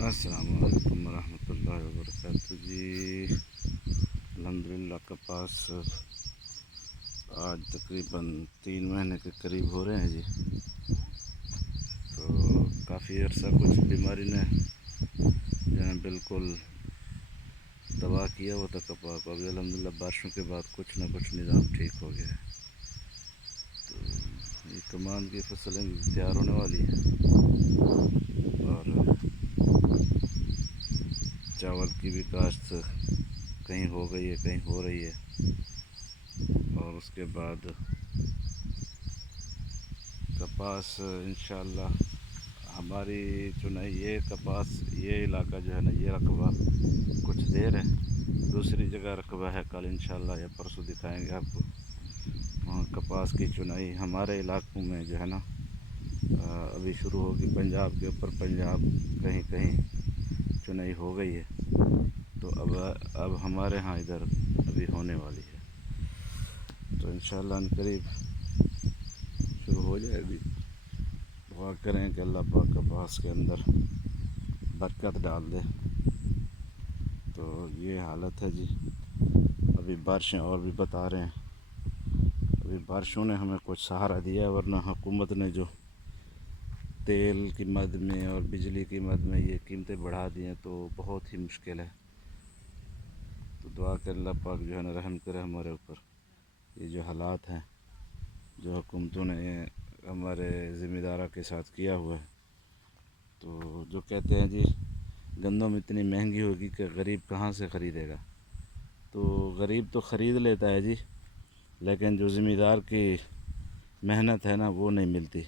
السلام علیکم ورحمۃ اللہ وبرکاتہ جی۔ الحمدللہ کپاس آج تقریباً 3 مہینے کے قریب ہو رہے ہیں جی۔ تو کافی عرصہ کچھ بیماری نے جو ہے بالکل تباہ کیا ہوا تھا کپاس کو۔ ابھی الحمدللہ بارشوں کے بعد کچھ نہ کچھ نظام ٹھیک ہو گیا ہے۔ تو یہ کمان کی فصلیں بھی تیار ہونے والی ہیں اور چاول کی بھی کاشت کہیں ہو گئی ہے، کہیں ہو رہی ہے، اور اس کے بعد کپاس انشاءاللہ ہماری چنائی یہ کپاس یہ علاقہ جو ہے نا، یہ رقبہ کچھ دیر ہے، دوسری جگہ رقبہ ہے، کل انشاءاللہ یا پرسوں دکھائیں گے آپ کو۔ وہاں کپاس کی چنائی ہمارے علاقوں میں جو ہے نا ابھی شروع ہوگی، پنجاب کے اوپر پنجاب کہیں کہیں چنائی ہو گئی ہے، تو اب ہمارے ہاں ادھر ابھی ہونے والی ہے، تو انشاءاللہ ان قریب شروع ہو جائے گی۔ دعا کریں کہ اللہ پاک کپاس کے اندر برکت ڈال دے۔ تو یہ حالت ہے جی۔ ابھی بارشیں اور بھی بتا رہے ہیں، ابھی بارشوں نے ہمیں کچھ سہارا دیا ہے، ورنہ حکومت نے جو تیل کی مد میں اور بجلی کی مد میں یہ قیمتیں بڑھا دی ہیں تو بہت ہی مشکل ہے۔ تو دعا کہ اللہ پاک جو ہے نا رحم کرے ہمارے اوپر۔ یہ جو حالات ہیں جو حکومتوں نے ہمارے ذمہ داروں کے ساتھ کیا ہوا ہے، تو جو کہتے ہیں جی گندم اتنی مہنگی ہوگی کہ غریب کہاں سے خریدے گا، تو غریب تو خرید لیتا ہے جی، لیکن جو ذمہ دار کی محنت ہے نا وہ نہیں ملتی۔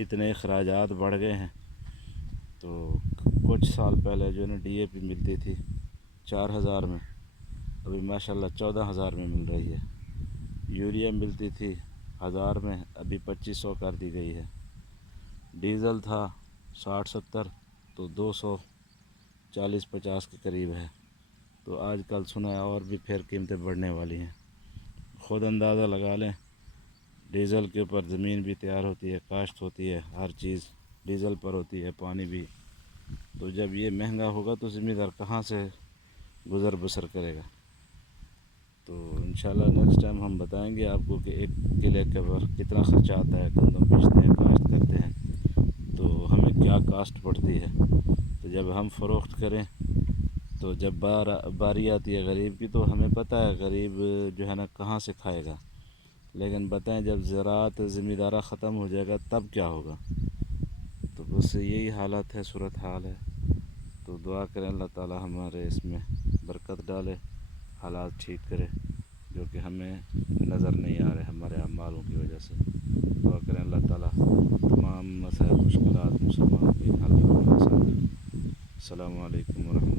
اتنے اخراجات بڑھ گئے ہیں، تو کچھ سال پہلے جو ہے نا ڈی اے پی ملتی تھی 4000 میں، ابھی ماشاءاللہ 14000 میں مل رہی ہے۔ یوریا ملتی تھی 1000 میں، ابھی 2500 کر دی گئی ہے۔ ڈیزل تھا 60-70 تو 240-50 کے قریب ہے، تو آج کل سنا ہے اور بھی پھر قیمتیں بڑھنے والی ہیں۔ خود اندازہ لگا لیں، ڈیزل کے اوپر زمین بھی تیار ہوتی ہے، کاشت ہوتی ہے، ہر چیز ڈیزل پر ہوتی ہے، پانی بھی۔ تو جب یہ مہنگا ہوگا تو ذمہ دار کہاں سے گزر بسر کرے گا؟ تو انشاءاللہ نیکسٹ ٹائم ہم بتائیں گے آپ کو کہ ایک کلے کے اوپر کتنا خرچہ آتا ہے، گندم بیچتے ہیں، کاشت کرتے ہیں تو ہمیں کیا کاسٹ پڑتی ہے۔ تو جب ہم فروخت کریں تو جب باری آتی ہے غریب کی، تو ہمیں پتہ ہے غریب جو ہے نا کہاں سے کھائے گا، لیکن بتائیں جب زراعت ذمہ دارہ ختم ہو جائے گا تب کیا ہوگا؟ تو بس یہی حالت ہے، صورتحال ہے۔ تو دعا کریں اللہ تعالی ہمارے اس میں برکت ڈالے، حالات ٹھیک کرے جو کہ ہمیں نظر نہیں آ رہے ہمارے اعمالوں کی وجہ سے۔ دعا کریں اللہ تعالی تمام مسائل مشکلات مسلمانوں کی حل فرمائے۔ السلام علیکم ورحمۃ اللہ۔